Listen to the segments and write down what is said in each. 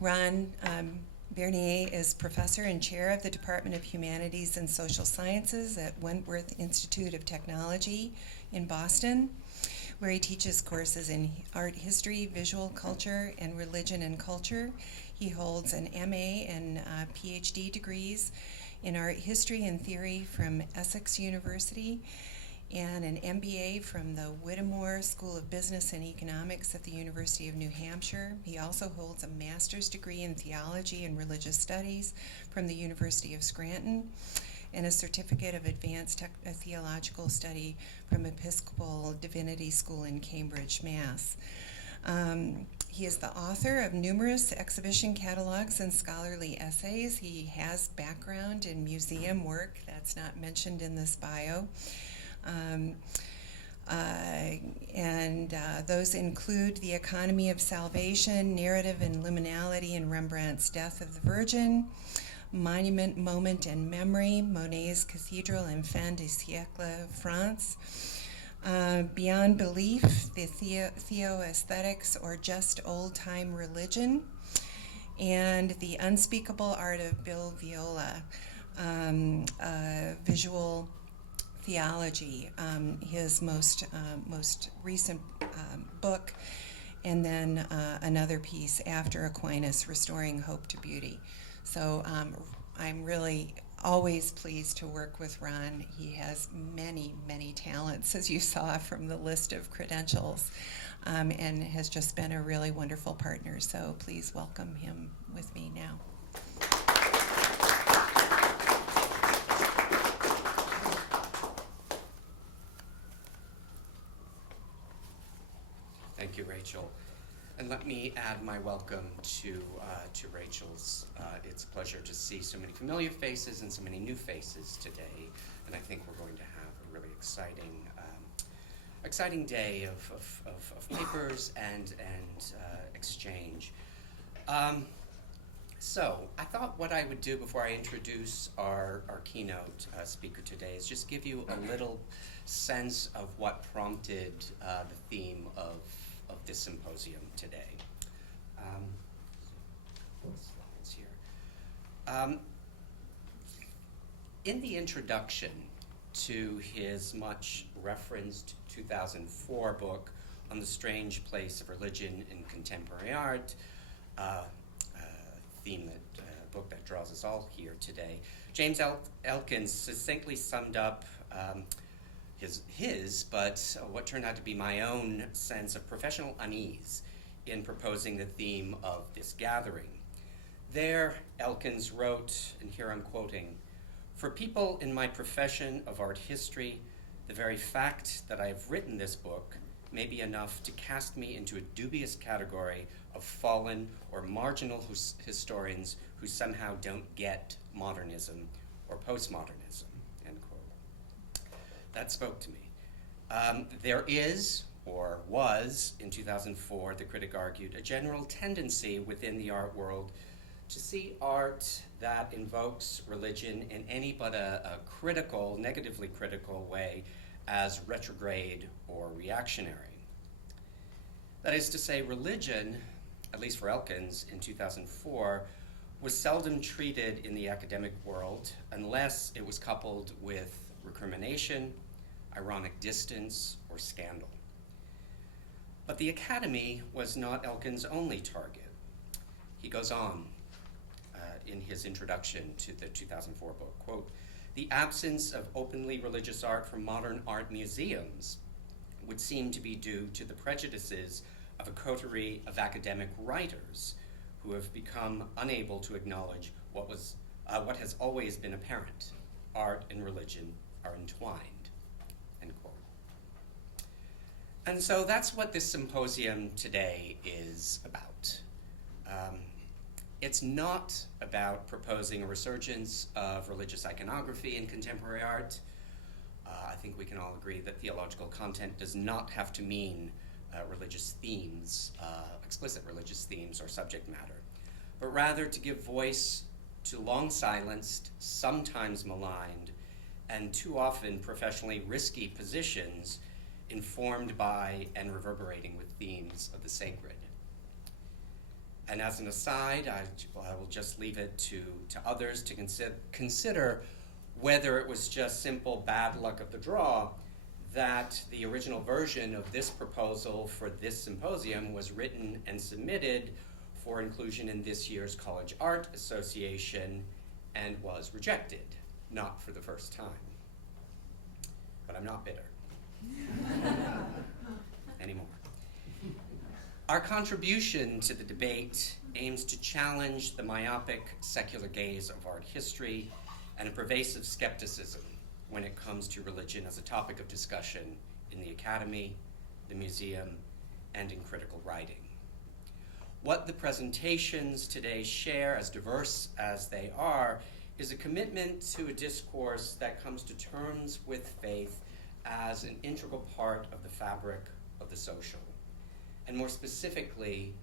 Ron Bernier is professor and chair of the Department of Humanities and Social Sciences at Wentworth Institute of Technology in Boston, where he teaches courses in art history, visual culture, and religion and culture. He holds an MA and Ph.D. degrees in art history and theory from Essex University and an MBA from the Whittemore School of Business and Economics at the University of New Hampshire. He also holds a master's degree in theology and religious studies from the University of Scranton and a certificate of advanced theological study from Episcopal Divinity School in Cambridge, Mass. He is the author of numerous exhibition catalogs and scholarly essays. He has background in museum work that's not mentioned in this bio. Those include The Economy of Salvation, Narrative and Liminality in Rembrandt's Death of the Virgin, Monument, Moment, and Memory, Monet's Cathedral in Fin de Siècle, France, Beyond Belief, The Theo-Aesthetics or Just Old-Time Religion, and The Unspeakable Art of Bill Viola, Visual Theology, his most recent book, and then another piece, After Aquinas, Restoring Hope to Beauty. So I'm really always pleased to work with Ron. He has many, many talents, as you saw from the list of credentials, and has just been a really wonderful partner. So please welcome him with me now. Thank you, Rachel. And let me add my welcome to Rachel's. It's a pleasure to see so many familiar faces and so many new faces today. And I think we're going to have a really exciting day of papers and exchange. So I thought what I would do before I introduce our keynote speaker today is just give you a little sense of what prompted the theme of this symposium today. Slides here. In the introduction to his much referenced 2004 book on the strange place of religion in contemporary art, book that draws us all here today, James Elkins succinctly summed up but what turned out to be my own sense of professional unease in proposing the theme of this gathering. There, Elkins wrote, and here I'm quoting, "For people in my profession of art history, the very fact that I have written this book may be enough to cast me into a dubious category of fallen or marginal historians who somehow don't get modernism or postmodernism," end quote. That spoke to me. There is, or was, in 2004, the critic argued, a general tendency within the art world to see art that invokes religion in any but a critical, negatively critical way as retrograde or reactionary. That is to say, religion, at least for Elkins in 2004, was seldom treated in the academic world unless it was coupled with recrimination, ironic distance, or scandal. But the academy was not Elkins' only target. He goes on in his introduction to the 2004 book, quote, "The absence of openly religious art from modern art museums would seem to be due to the prejudices of a coterie of academic writers who have become unable to acknowledge what has always been apparent. Art and religion are entwined," end quote. And so that's what this symposium today is about. It's not about proposing a resurgence of religious iconography in contemporary art. I think we can all agree that theological content does not have to mean religious themes, explicit religious themes or subject matter, but rather to give voice to long silenced, sometimes maligned, and too often professionally risky positions informed by and reverberating with themes of the sacred. And as an aside, I will just leave it to others to consider whether it was just simple bad luck of the draw that the original version of this proposal for this symposium was written and submitted for inclusion in this year's College Art Association and was rejected, not for the first time. But I'm not bitter anymore. Our contribution to the debate aims to challenge the myopic secular gaze of art history and a pervasive skepticism when it comes to religion as a topic of discussion in the academy, the museum, and in critical writing. What the presentations today share, as diverse as they are, is a commitment to a discourse that comes to terms with faith as an integral part of the fabric of the social, and more specifically,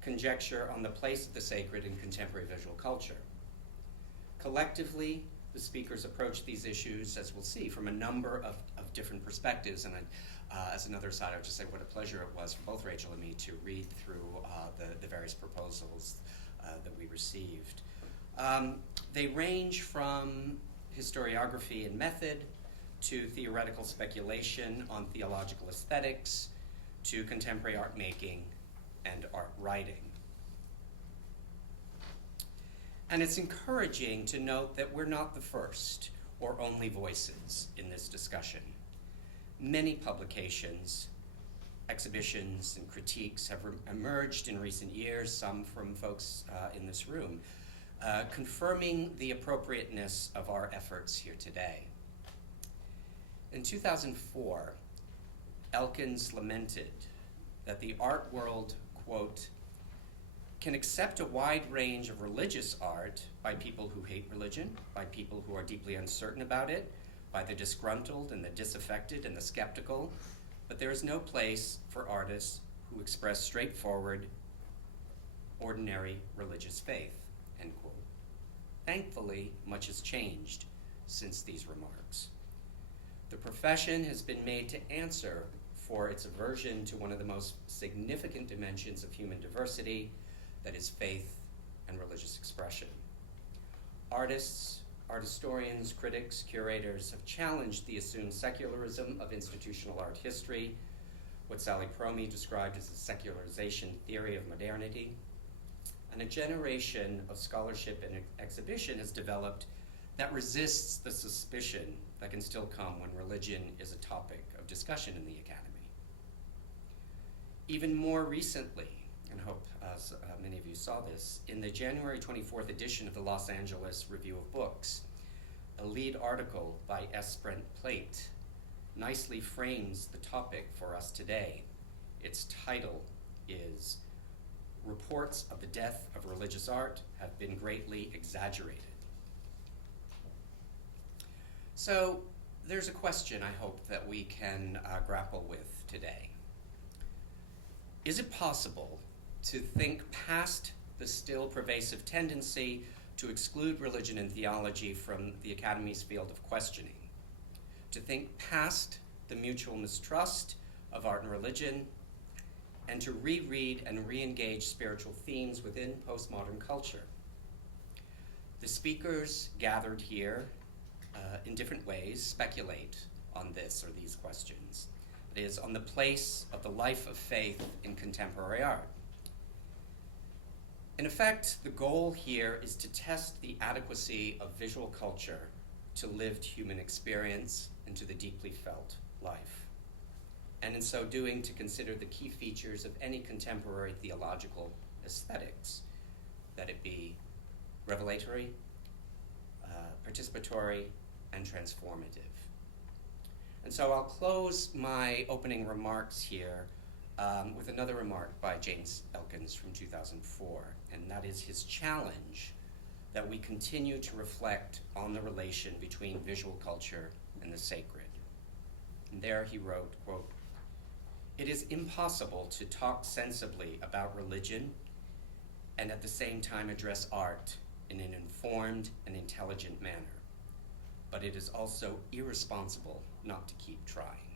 conjecture on the place of the sacred in contemporary visual culture. Collectively, the speakers approach these issues, as we'll see, from a number of different perspectives. And as another aside, I would just say what a pleasure it was for both Rachel and me to read through the various proposals that we received. They range from historiography and method to theoretical speculation on theological aesthetics to contemporary art making and art writing. And it's encouraging to note that we're not the first or only voices in this discussion. Many publications, exhibitions, and critiques have emerged in recent years, some from folks in this room, confirming the appropriateness of our efforts here today. In 2004, Elkins lamented that the art world, quote, can accept a wide range of religious art by people who hate religion, by people who are deeply uncertain about it, by the disgruntled and the disaffected and the skeptical, but there is no place for artists who express straightforward, ordinary religious faith, end quote. Thankfully, much has changed since these remarks. The profession has been made to answer for its aversion to one of the most significant dimensions of human diversity, that is faith and religious expression. Artists, art historians, critics, curators have challenged the assumed secularism of institutional art history, what Sally Promy described as the secularization theory of modernity, and a generation of scholarship and exhibition has developed that resists the suspicion that can still come when religion is a topic of discussion in the academy. Even more recently, and I hope many of you saw this, in the January 24th edition of the Los Angeles Review of Books, a lead article by S. Brent Plate nicely frames the topic for us today. Its title is "Reports of the Death of Religious Art Have Been Greatly Exaggerated." So there's a question I hope that we can grapple with today. Is it possible to think past the still pervasive tendency to exclude religion and theology from the Academy's field of questioning, to think past the mutual mistrust of art and religion, and to reread and re-engage spiritual themes within postmodern culture? The speakers gathered here in different ways speculate on this or these questions. It is on the place of the life of faith in contemporary art. In effect, the goal here is to test the adequacy of visual culture to lived human experience and to the deeply felt life. And in so doing, to consider the key features of any contemporary theological aesthetics, that it be revelatory, participatory, and transformative. And so I'll close my opening remarks here with another remark by James Elkins from 2004, and that is his challenge that we continue to reflect on the relation between visual culture and the sacred. And there he wrote, quote, "It is impossible to talk sensibly about religion and at the same time address art in an informed and intelligent manner, but it is also irresponsible not to keep trying."